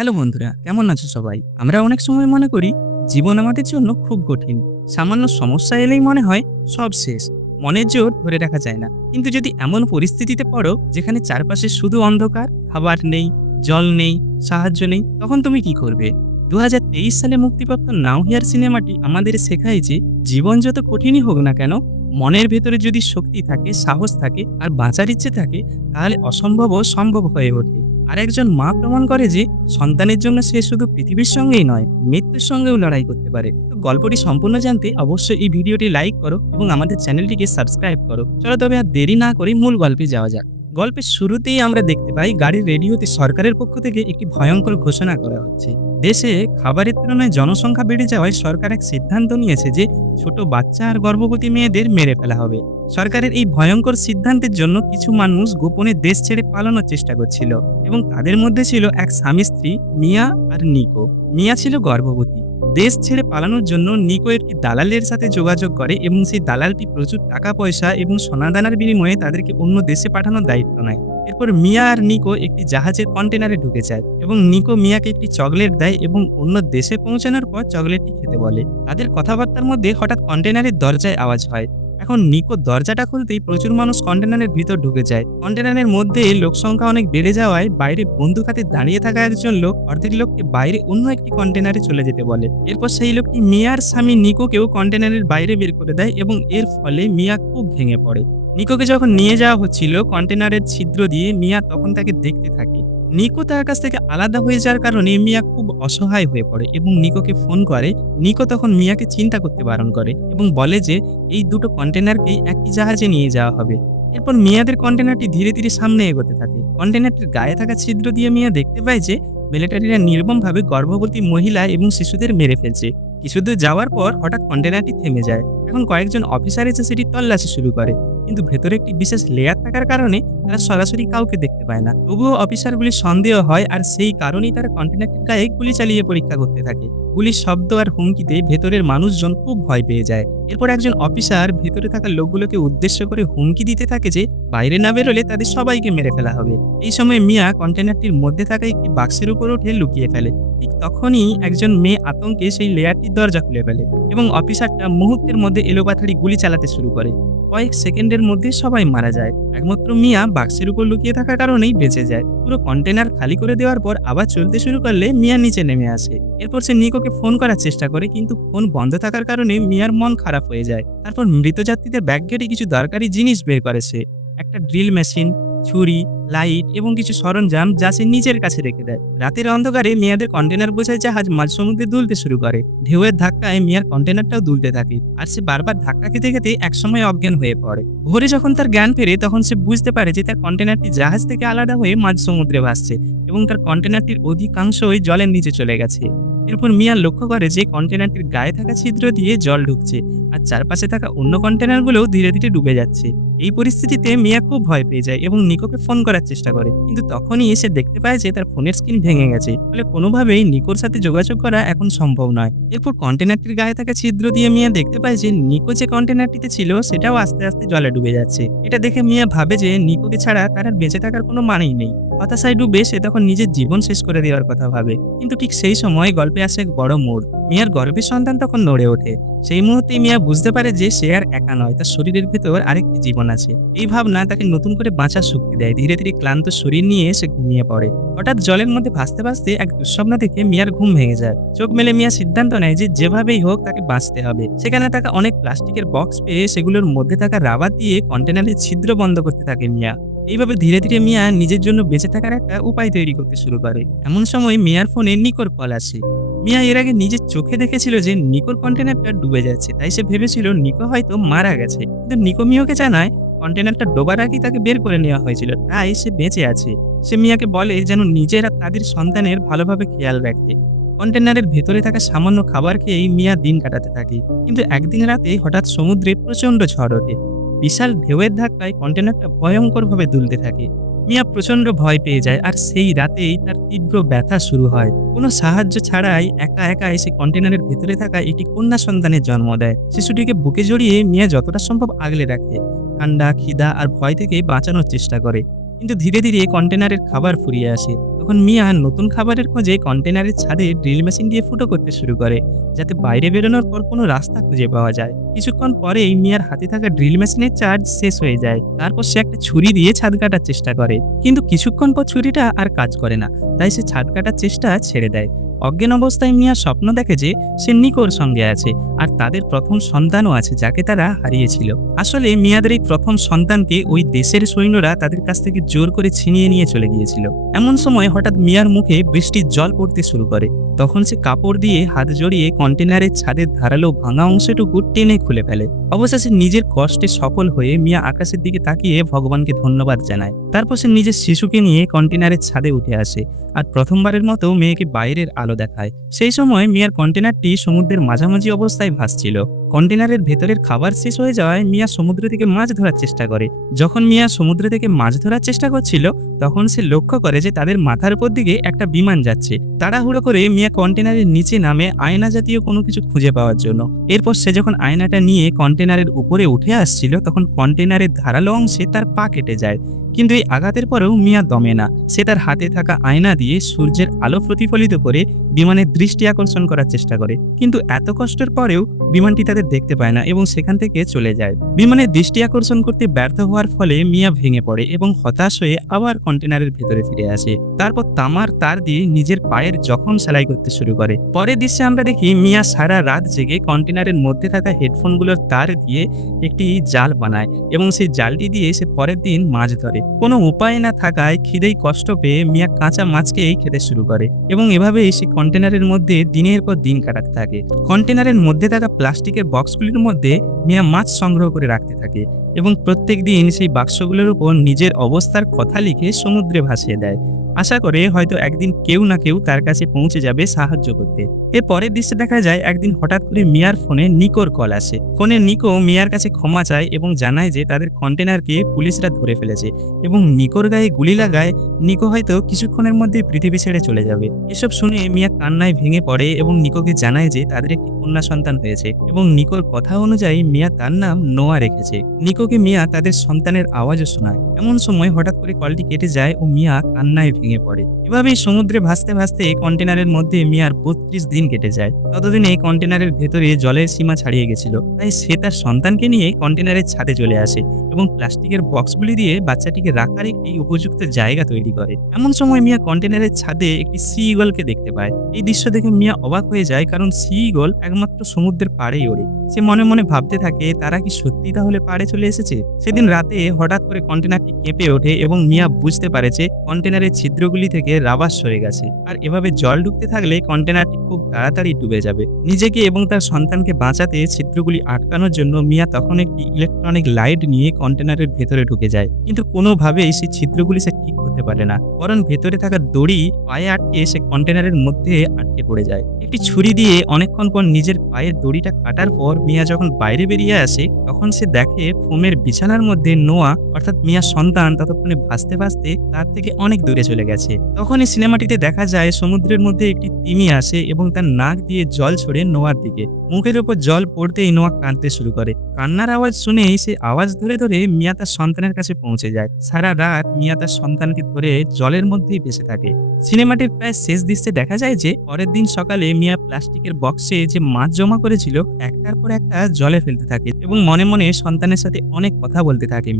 Hello বন্ধুরা, কেমন আছো সবাই? আমরা অনেক সময় মনে করি জীবন আমাদের জন্য খুব কঠিন। সামান্য সমস্যা এলেই মনে হয় সব শেষ। মনের জোর ধরে রাখা যায় না। কিন্তু যদি এমন পরিস্থিতিতে পড়ো যেখানে চারপাশে শুধু অন্ধকার, খাবার নেই, জল নেই, সাহায্য নেই, তখন তুমি কি করবে? ২০২৩ সালে মুক্তিপ্রাপ্ত নাও হিয়ার সিনেমাটি আমাদের শেখায় যে জীবন যত কঠিনই হোক না কেন, মনের ভেতরে যদি শক্তি থাকে, সাহস থাকে আর বাঁচার ইচ্ছে থাকে, তাহলে অসম্ভবও সম্ভব হয়ে ওঠে। আর একজন মা প্রমাণ করে যে সন্তানের জন্য সে শুধু পৃথিবীর সঙ্গেই নয়, মৃত্যুর সঙ্গেও লড়াই করতে পারে। তো গল্পটি সম্পূর্ণ জানতে অবশ্যই এই ভিডিওটি লাইক করো এবং আমাদের চ্যানেলটিকে সাবস্ক্রাইব করো। চলো তবে আর দেরি না করে মূল গল্পে যাওয়া যাক। গল্পের শুরুতেই আমরা দেখতে পাই গাড়ির রেডিওতে সরকারের পক্ষ থেকে একটি ভয়ঙ্কর ঘোষণা করা হচ্ছে। দেশে খাবারের তুলনায় জনসংখ্যা বেড়ে যাওয়ায় সরকার এক সিদ্ধান্ত নিয়েছে যে ছোট বাচ্চা আর গর্ভবতী মেয়েদের মেরে ফেলা হবে। সরকারের এই ভয়ঙ্কর সিদ্ধান্তের জন্য কিছু মানুষ গোপনে দেশ ছেড়ে পালানোর চেষ্টা করছিল এবং তাদের মধ্যে ছিল এক স্বামী স্ত্রী মিয়া আর নিকো। মিয়া ছিল গর্ভবতী। দেশ ছেড়ে পালানোর জন্য নিকো একটি দালালের সাথে যোগাযোগ করে এবং সেই দালালটি প্রচুর টাকা পয়সা এবং সোনাদানার বিনিময়ে তাদেরকে অন্য দেশে পাঠানোর দায়িত্ব নেয়। এরপর মিয়া আর নিকো একটি জাহাজের কন্টেনারে ঢুকে যায় এবং নিকো মিয়াকে একটি চকলেট দেয় এবং অন্য দেশে পৌঁছানোর পর চকলেটটি খেতে বলে। তাদের কথাবার্তার মধ্যে হঠাৎ কন্টেনারের দরজায় আওয়াজ হয়। এখন নিকো দরজাটা খুলতেই প্রচুর মানুষ কন্টেনারের ভিতর ঢুকে যায়। কন্টেনারের মধ্যে লোক সংখ্যা অনেক বেড়ে যাওয়ায় বাইরে বন্দুক হাতে দাঁড়িয়ে থাকা একজন লোক অর্ধেক লোককে বাইরে অন্য একটি কন্টেনারে চলে যেতে বলে। এরপর সেই লোকটি মিয়ার স্বামী নিকোকেও কন্টেনারের বাইরে বের করে দেয় এবং এর ফলে মিয়া খুব ভেঙে পড়ে। নিকোকে যখন নিয়ে যাওয়া হচ্ছিল কন্টেনারের ছিদ্র দিয়ে, মিয়া তখন তাকে দেখতে থাকে। নিকো তার কাছ থেকে আলাদা হয়ে যাওয়ার কারণে মিয়া খুব অসহায় হয়ে পড়ে এবং নিকোকে ফোন করে। নিকো তখন মিয়াকে চিন্তা করতে বারণ করে এবং বলে যে এই দুটো কন্টেনারকেই একই জাহাজে নিয়ে যাওয়া হবে। এরপর মিয়াদের কন্টেনারটি ধীরে ধীরে সামনে এগোতে থাকে। কন্টেনারটির গায়ে থাকা ছিদ্র দিয়ে মিয়া দেখতে পায় যে মিলিটারিরা নির্মমভাবে গর্ভবতী মহিলা এবং শিশুদের মেরে ফেলছে। কিছুদূর যাওয়ার পর হঠাৎ কন্টেনারটি থেমে যায়। এখন কয়েকজন অফিসার এসে সেটি তল্লাশি শুরু করে, কিন্তু ভেতরে একটি বিশেষ লেয়ার থাকার কারণে তারা সরাসরি কাউকে দেখতে পায় না। তবুও অফিসারগুলির সন্দেহ হয় আর সেই কারণেই তারা কন্টেনারটির গায়ে গুলি চালিয়ে পরীক্ষা করতে থাকে। গুলির শব্দ আর হুমকিতে ভেতরের মানুষজন খুব ভয় পেয়ে যায়। এরপর একজন অফিসার ভেতরে থাকা লোকগুলোকে উদ্দেশ্য করে হুমকি দিতে থাকে যে বাইরে না বেরোলে তাদের সবাইকে মেরে ফেলা হবে। এই সময় মিয়া কন্টেনারটির মধ্যে থাকা একটি বাক্সের উপর উঠে লুকিয়ে ফেলে। ঠিক তখনই একজন মেয়ে আতঙ্কে সেই লেয়ারটির দরজা খুলে ফেলে এবং অফিসারটা মুহূর্তের মধ্যে এলোপাথাড়ি গুলি চালাতে শুরু করে। কয়েক সেকেন্ডের মধ্যে সবাই মারা যায়। একমাত্র মিয়া বাক্সের উপর লুকিয়ে থাকার কারণেই বেঁচে যায়। পুরো কন্টেনার খালি করে দেওয়ার পর আবার চলতে শুরু করলে মিয়া নিচে নেমে আসে। এরপর সে নিকোকে ফোন করার চেষ্টা করে, কিন্তু ফোন বন্ধ থাকার কারণে মিয়ার মন খারাপ হয়ে যায়। তারপর মৃত যাত্রীদের ব্যাগ ঘেটে কিছু দরকারি জিনিস বের করে সে। একটা ড্রিল মেশিন, ছুরি, লাইট এবং কিছু সরঞ্জাম যা সে নিজের কাছে রেখে দেয়। রাতের অন্ধকারে মিয়াদের কন্টেনার বোঝাই জাহাজ মাঝ সমুদ্রে দুলতে শুরু করে। ঢেউয়ের ধাক্কায় মিয়ার কন্টেনারটাও দুলতে থাকে আর সে বারবার ধাক্কা খেতে খেতে একসময় অজ্ঞান হয়ে পড়ে। ভোরে যখন তার জ্ঞান ফেরে তখন সে বুঝতে পারে যে তার কন্টেনারটি জাহাজ থেকে আলাদা হয়ে মাঝ সমুদ্রে ভাসছে এবং তার কন্টেনারটির অধিকাংশই জলের নিচে চলে গেছে। এরপর মিয়া লক্ষ্য করে যে কন্টেনারটির গায়ে থাকা ছিদ্র দিয়ে জল ঢুকছে আর চারপাশে থাকা অন্য কন্টেনারগুলোও ধীরে ধীরে ডুবে যাচ্ছে। এই পরিস্থিতিতে মিয়া খুব ভয় পেয়ে যায় এবং নিকোকে ফোন করার চেষ্টা করে, কিন্তু তখনই এসে দেখতে পায় যে তার ফোনের স্ক্রিন ভেঙে গেছে, ফলে কোনোভাবেই নিকোর সাথে যোগাযোগ করা এখন সম্ভব নয়। এরপর কন্টেনারটির গায়ে থাকা ছিদ্র দিয়ে মিয়া দেখতে পায় যে নিকো যে কন্টেনারটিতে ছিল সেটাও আস্তে আস্তে জলে ডুবে যাচ্ছে। এটা দেখে মিয়া ভাবে যে নিকোকে ছাড়া তার আর বেঁচে থাকার কোনো মানেই নেই। হতাশায় ডুবে সে তখন নিজের জীবন শেষ করে দেওয়ার কথা ভাবে। কিন্তু ঠিক সেই সময় গল্পে আসে এক বড় মোড়। মিয়ার গর্ভের সন্তান তখন নড়ে ওঠে। সেই মুহূর্তে মিয়া বুঝতে পারে যে সে আর একা নয়, তার শরীরের ভেতর আরেকটি জীবন আছে। এই ভাবনা তাকে নতুন করে বাঁচার শক্তি দেয়। ধীরে ধীরে ক্লান্ত শরীর নিয়ে সে ঘুমিয়ে পড়ে। হঠাৎ জলের মধ্যে ভাসতে ভাসতে এক দুঃস্বপ্ন দেখে মিয়ার ঘুম ভেঙে যায়। চোখ মেলে মিয়া সিদ্ধান্ত নেয় যে যেভাবেই হোক তাকে বাঁচতে হবে। সেখানে থাকা অনেক প্লাস্টিকের বক্স পেয়ে সেগুলোর মধ্যে থাকা রাবার দিয়ে কন্টেনারের ছিদ্র বন্ধ করতে থাকে মিয়া। এইভাবে ধীরে ধীরে মিয়া নিজের জন্য বেঁচে থাকার একটা উপায় তৈরি করতে শুরু করে। এমন সময় মিয়ার ফোনে নিকোর কল আসে। মিয়া এর আগে নিজের চোখে দেখেছিল যে নিকোর কন্টেনারটা ডুবে যাচ্ছে, তাই সে ভেবেছিল নিকো হয়তো মারা গেছে। কিন্তু নিকো মিয়াকে জানায় কন্টেনারটা ডোবার আগেই তাকে বের করে নেওয়া হয়েছিল, তাই সে বেঁচে আছে। সে মিয়াকে বলে যেন নিজেরা তাদের সন্তানের ভালোভাবে খেয়াল রাখে। কন্টেনারের ভেতরে থাকা সামান্য খাবার খেয়েই মিয়া দিন কাটাতে থাকে। কিন্তু একদিন রাতে হঠাৎ সমুদ্রে প্রচন্ড ঝড় ওঠে। বিশাল ঢেউয়ের ধাক্কায় কন্টেনারটা ভয়ঙ্করভাবে দুলতে থাকে। মিয়া প্রচন্ড ভয় পেয়ে যায় আর সেই রাতেই তার তীব্র ব্যথা শুরু হয়। কোনো সাহায্য ছাড়াই একা একা এসে কন্টেনারের ভেতরে থাকা একটি কন্যা সন্তানের জন্ম দেয়। শিশুটিকে বুকে জড়িয়ে মিয়া যতটা সম্ভব আগলে রাখে। ঠান্ডা, খিদা আর ভয় থেকে বাঁচানোর চেষ্টা করে। কিন্তু ধীরে ধীরে কন্টেনারের খাবার ফুরিয়ে আসে। তখন তখন মিয়া নতুন খাবারের খোঁজে কন্টেনারের ছাদে ড্রিল মেশিন দিয়ে ফুটো করতে শুরু করে, যাতে বাইরে বেরোনোর পর কোনো রাস্তা খুঁজে পাওয়া যায়। কিছুক্ষণ পরেই মিয়ার হাতে থাকা ড্রিল মেশিনের চার্জ শেষ হয়ে যায়। তারপর সে একটা ছুরি দিয়ে ছাদ কাটার চেষ্টা করে, কিন্তু কিছুক্ষণ পর ছুরিটা আর কাজ করে না, তাই সে ছাদ কাটার চেষ্টা ছেড়ে দেয়। অজ্ঞান অবস্থায় মিয়া স্বপ্ন দেখে যে সে নিকোর সঙ্গে আছে, আর তাদের প্রথম সন্তানও আছে যাকে তারা হারিয়েছিল। আসলে মিয়াদের এই প্রথম সন্তানকে ওই দেশের সৈন্যরা তাদের কাছ থেকে জোর করে ছিনিয়ে নিয়ে চলে গিয়েছিল। এমন সময় হঠাৎ মিয়ার মুখে বৃষ্টির জল পড়তে শুরু করে। তখন সে কাপড় দিয়ে হাত জড়িয়ে কন্টেনারের ছাদের ধারালো ভাঙা অংশটুকু টেনে খুলে ফেলে। অবশেষে নিজের কষ্টে সফল হয়ে মিয়া আকাশের দিকে তাকিয়ে ভগবানকে ধন্যবাদ জানায়। তারপর সে নিজের শিশুকে নিয়ে কন্টেনারের ছাদে উঠে আসে আর প্রথমবারের মতো মেয়েকে বাইরের আলো দেখায়। সেই সময় মিয়ার কন্টেনারটি সমুদ্রের মাঝামাঝি অবস্থায় ভাসছিল। কন্টেনারের ভেতরের খাবার শেষ হয়ে যাওয়ায় মিয়া সমুদ্র থেকে মাছ ধরার চেষ্টা করে। যখন মিয়া সমুদ্র থেকে মাছ ধরার চেষ্টা করছিল, তখন সে লক্ষ্য করে যে তাদের মাথার উপর দিকে একটা বিমান যাচ্ছে। তাড়াহুড়ো করে মিয়া কন্টেনারের নিচে নামে আয়না জাতীয় কোনো কিছু খুঁজে পাওয়ার জন্য। এরপর সে যখন আয়নাটা নিয়ে কন্টেনারের উপরে উঠে আসছিল, তখন কন্টেনারের ধারালো অংশে তার পা কেটে যায়। কিন্তু এই আঘাতের পরেও মিয়া দমে না। সে তার হাতে থাকা আয়না দিয়ে সূর্যের আলো প্রতিফলিত করে বিমানের দৃষ্টি আকর্ষণ করার চেষ্টা করে, কিন্তু এত কষ্টের পরেও বিমানটি তাদের দেখতে পায় না এবং সেখান থেকে চলে যায়। বিমানের দৃষ্টি আকর্ষণ করতে ব্যর্থ হওয়ার ফলে মিয়া ভেঙে পড়ে এবং হতাশ হয়ে আবার কন্টেনারের ভেতরে ফিরে আসে। তারপর তামার তার দিয়ে নিজের পায়ের জখম সেলাই করতে শুরু করে। পরের দৃশ্যে আমরা দেখি মিয়া সারা রাত জেগে কন্টেনারের মধ্যে থাকা হেডফোনগুলোর তার দিয়ে একটি জাল বানায় এবং সেই জালটি দিয়ে সে পরের দিন মাছ ধরে। কোনো উপায় না থাকায় খিদেই কষ্ট পেয়ে মিয়া কাঁচা মাছকেই খেতে শুরু করে এবং এভাবেই সে কন্টেনারের মধ্যে দিনের পর দিন কাটাতে থাকে। কন্টেনারের মধ্যে থাকা প্লাস্টিকের বক্সগুলির মধ্যে মিয়া মাছ সংগ্রহ করে রাখতে থাকে এবং প্রত্যেক দিন সেই বাক্সগুলোর উপর নিজের অবস্থার কথা লিখে সমুদ্রে ভাসিয়ে দেয়, আশা করে হয়তো একদিন কেউ না কেউ তার কাছে পৌঁছে যাবে সাহায্য করতে। এর পরের দৃশ্যে দেখা যায় একদিন হঠাৎ করে মিয়ার ফোনে নিকোর কল আসে। ফোনে নিকো মিয়ার কাছে ক্ষমা চায় এবং জানায় যে তাদের কন্টেনারকে পুলিশরা ধরে ফেলেছে এবং নিকোর গায়ে গুলি লাগায় নিকো হয়তো কিছুক্ষণের মধ্যে পৃথিবী ছেড়ে চলে যাবে। এসব শুনে মিয়া কান্নায় ভেঙে পড়ে এবং নিকোকে জানায় যে তাদের একটি কন্যা সন্তান হয়েছে এবং নিকোর কথা অনুযায়ী মিয়া তার নাম নোয়া রেখেছে। নিকোকে মিয়া তাদের সন্তানের আওয়াজও শোনায়। এমন সময় হঠাৎ করে কলটি কেটে যায় ও মিয়া কান্নায় ভেঙে পড়ে। এভাবেই সমুদ্রে ভাসতে ভাসতে কন্টেনারের মধ্যে মিয়ার 32 দিন কেটে যায়। ততদিনে কন্টেনারের ভেতরে জলের সীমা ছাড়িয়ে গেছিল, তাই সে তার সন্তানকে নিয়ে কন্টেনারের ছাদে চলে আসে এবং প্লাস্টিকের বক্সগুলি দিয়ে বাচ্চাটিকে রাখার একটি উপযুক্ত জায়গা তৈরি করে। এমন সময় মিয়া কন্টেনারের ছাদে একটি সি ইগলকে দেখতে পায়। এই দৃশ্য দেখে মিয়া অবাক হয়ে যায়, কারণ সি ইগল একমাত্র সমুদ্রের পাড়েই ওড়ে। সে মনে মনে ভাবতে থাকে তারা কি সত্যি তাহলে পাড়ে চলে এসেছে। সেদিন রাতে হঠাৎ করে কন্টেনারটি কেঁপে ওঠে এবং মিয়া বুঝতে পারে যে কন্টেনারের ছিদ্রগুলি থেকে রাবার সরে গেছে, আর এভাবে জল ঢুকতে থাকলে কন্টেনারটি খুব তাড়াতাড়ি ডুবে যাবে। নিজেকে এবং তার সন্তানকে বাঁচাতে ছিদ্রগুলি আটকানোর জন্য মিয়া তখন একটি ইলেকট্রনিক লাইট নিয়ে কন্টেনারের ভেতরে ঢুকে যায়, কিন্তু কোনোভাবেই সেই ছিদ্রগুলি সে ঠিক করতে পারে না, বরং ভেতরে থাকা দড়ি পায়ে আটকে সে কন্টেনারের মধ্যে আটকে পড়ে যায়। একটি ছুরি দিয়ে অনেকক্ষণ পর নিজের পায়ের দড়িটা কাটার পর মিয়া যখন বাইরে বেরিয়ে আসে, তখন সে দেখে ফোমের বিছানার মধ্যে নোয়া অর্থাৎ মিয়ার সন্তান ততক্ষণে ভাসতে ভাসতে তার থেকে অনেক দূরে চলে গেছে। তখন এই সিনেমাটিতে দেখা যায় সমুদ্রের মধ্যে একটি তিমি আসে এবং তার নাক দিয়ে জল ছড়ে নোয়ার দিকে। মুখের উপর জল পড়তেই নোয়া কাঁদতে শুরু করে। কান্নার আওয়াজ শুনেই সে আওয়াজ ধরে ধরে মিয়া তার সন্তানের কাছে পৌঁছে যায়। সারা রাত মিয়া তার সন্তানকে ধরে জলের মধ্যেই ভেসে থাকে। সিনেমাটির প্রায় শেষ দৃশ্যে দেখা যায় যে পরের দিন সকালে মিয়া প্লাস্টিকের বক্সে যে মাছ জমা করেছিল একটার পর একটা জলে ফেলতে থাকে এবং মনে মনে সন্তানের সাথে অনেক কথা বলতে থাকে।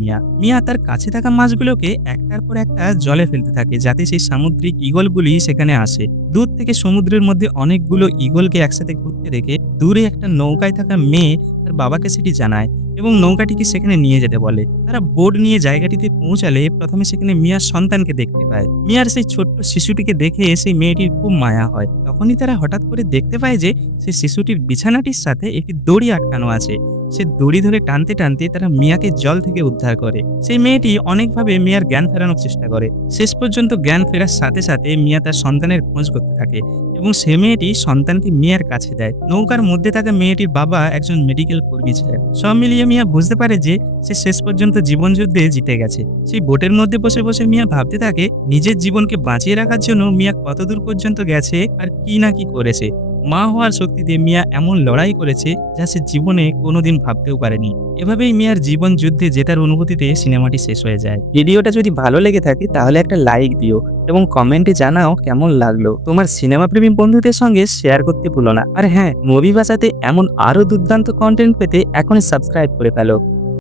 মিয়া তার কাছে থাকা মাছগুলোকে একটার পর একটা জলে ফেলতে থাকে, যাতে সেই সামুদ্রিক ঈগলগুলি সেখানে আসে। দূর থেকে সমুদ্রের মধ্যে অনেকগুলো ঈগলকে একসাথে ঘুরতে দেখে দূরে একটা নৌকায় থাকা মেয়ে তার বাবাকে সেটি জানায় এবং নৌকাটিকে সেখানে নিয়ে যেতে বলে। তারা বোট নিয়ে জায়গাটিতে পৌঁছালে প্রথমে সেখানে মিয়ার সন্তানকে দেখতে পায়। মিয়ার সেই ছোট্ট শিশুটিকে দেখে সেই মেয়েটির খুব মায়া হয়। তখনই তারা হঠাৎ করে দেখতে পায় যে সেই শিশুটির বিছানাটির সাথে একটি দড়ি আটকানো আছে। সে দড়ি ধরে টানতে টানতে তারা মিয়াকে জল থেকে উদ্ধার করে। সেই মেয়েটি অনেকভাবে মিয়ার জ্ঞান ফেরানোর চেষ্টা করে। শেষ পর্যন্ত জ্ঞান ফেরার সাথে সাথে মিয়া তার সন্তানের খোঁজ করতে থাকে এবং সে মেয়েটি সন্তানকে মিয়ার কাছে দেয়। নৌকার মধ্যে থাকা মেয়েটির বাবা একজন মেডিকেল কর্মী ছিলেন। সব মিলিয়ে মিয়া বুঝতে পারে যে সে শেষ পর্যন্ত জীবন যুদ্ধে জিতে গেছে। সেই বোটের মধ্যে বসে বসে মিয়া ভাবতে থাকে নিজের জীবনকে বাঁচিয়ে রাখার জন্য মিয়া কতদূর পর্যন্ত গেছে আর কি না কি করেছে। মা হওয়ার শক্তিতে মিয়া এমন লড়াই করেছে যা সে জীবনে কোনোদিন ভাবতেও পারেনি। এভাবেই মিয়ার জীবন যুদ্ধে জেতার অনুভূতিতে সিনেমাটি শেষ হয়ে যায়। ভিডিওটা যদি ভালো লেগে থাকে তাহলে একটা লাইক দিও এবং কমেন্টে জানাও কেমন লাগলো। তোমার সিনেমা প্রেমী বন্ধুদের সঙ্গে শেয়ার করতে ভুলো না। আর হ্যাঁ, মুভি ভাষাতে এমন আরো দুর্দান্ত কন্টেন্ট পেতে এখনই সাবস্ক্রাইব করে ফেলো।